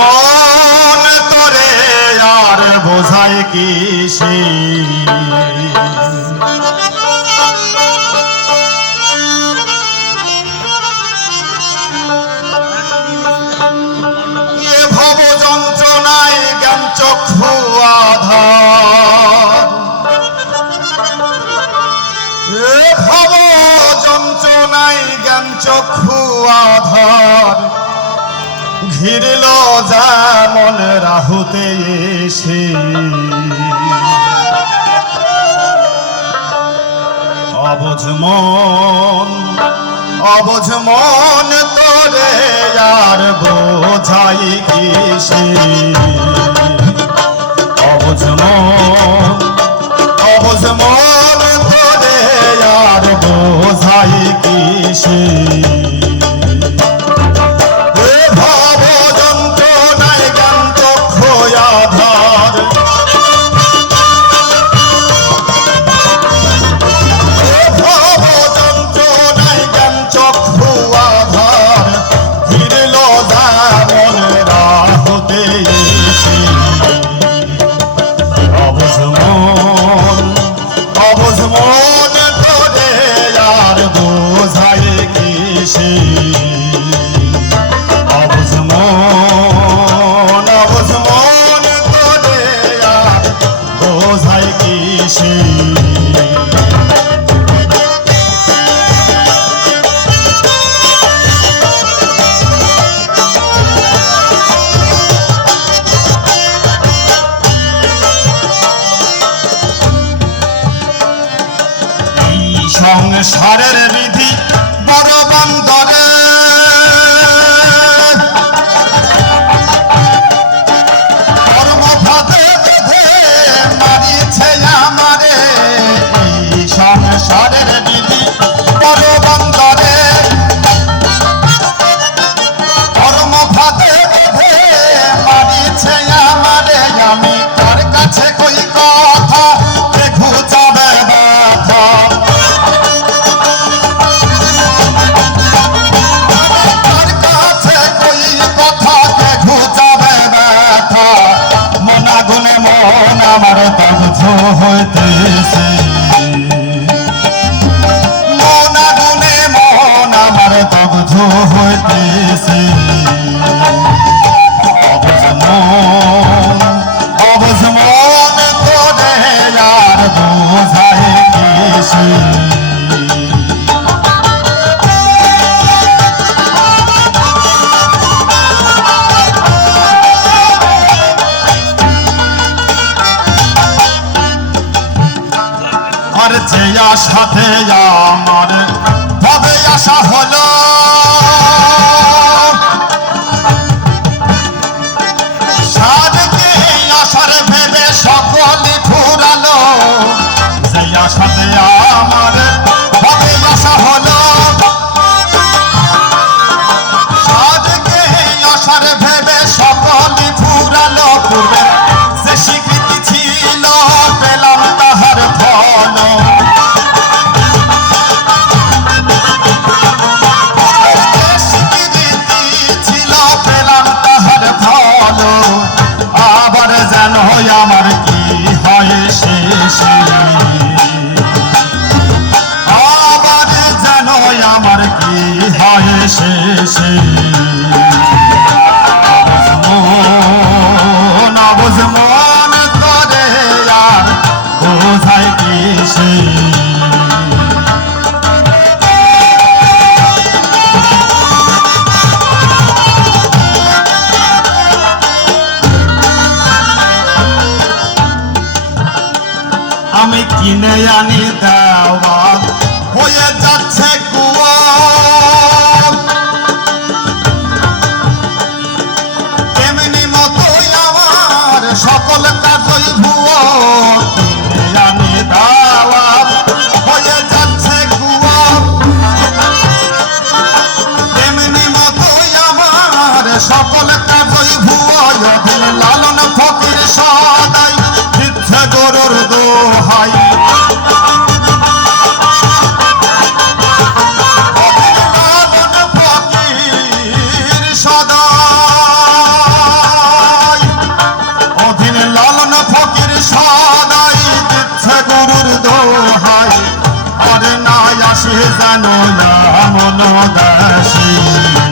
মন তরে আর বোঝায় কি সে ভব চক্ষু আধার। ভব যন্ত্রণায় জ্ঞান চক্ষু আধার। ঘিরল যেমন রাহুতে এসে। অবজ মন অবজ মন তোরে আর বোঝাই কিসে? অবজ মন অবজ মন তোরে আর বোঝাই কিসে? দেশে সংসারের হইতেছে। মন আগুনে মন আমার কবজ হইতেছে। যে আশাতে আমার। তবে আশা হলো সারকে আশার ভেবে সকলে আমি কিনে আনি দেওয়া হয়ে যাচ্ছে কুয়া জানো না মন দাসী